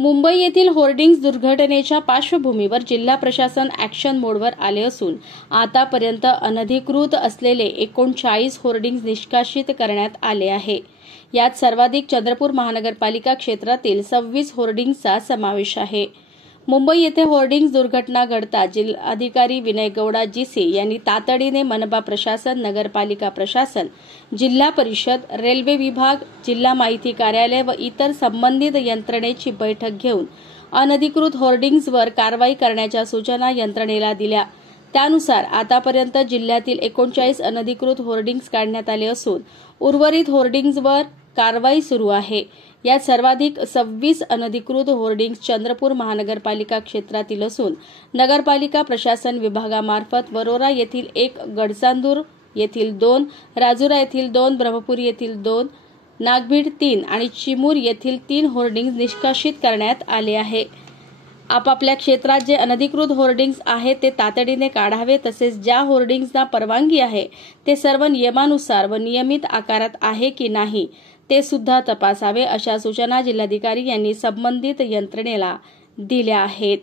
मुंबई येथील होर्डिंग्ज दुर्घटनेच्या पार्श्वभूमीवर जिल्हा प्रशासन ॲक्शन मोडवर आले असून आतापर्यंत अनधिकृत असलेले 39 होर्डिंग्ज निष्कासित करण्यात आले आहे। यात सर्वाधिक चंद्रपूर महानगरपालिका क्षेत्रातील 26 होर्डिंग्जचा समावेश आहे। मुंबई येथे होर्डिंग्ज दुर्घटना घडता जिल्हाधिकारी विनय गौडा जीसी यांनी तातडीने मनपा प्रशासन, नगरपालिका प्रशासन, जिल्हा परिषद, रेल्वे विभाग, जिल्हा माहिती कार्यालय व इतर संबंधित यंत्रणेची बैठक घेऊन अनधिकृत होर्डिंग्जवर कारवाई करण्याच्या सूचना यंत्रणेला दिल्या। त्यानुसार आतापर्यंत जिल्ह्यातील 39 अनधिकृत होर्डिंग्ज काढण्यात आले असून उर्वरित होर्डिंग्जवर कारवाई सुरू आहे। यात सर्वाधिक 26 अनधिकृत होर्डिंग्ज चंद्रपूर महानगरपालिका क्षेत्रातील असून नगरपालिका प्रशासन विभागामार्फत वरोरा येथील 1, गडचांदूर येथील 2, राजुरा येथील 2, ब्रह्मपुरी येथील 2, नागभीड 3 आणि चिमूर येथील 3 होर्डिंग्ज निष्कासित करण्यात आले आहे। आपापल्या क्षेत्रात जे अनधिकृत होर्डिंग्ज आहेत ते तातडीने काढावे, तसेच ज्या होर्डिंग्जना परवानगी आहे ते सर्व नियमानुसार व नियमित आकारात आहे की नाही ते सुद्धा तपासावे, अशा सूचना जिल्हाधिकारी यांनी संबंधित यंत्रणेला दिल्या आहेत।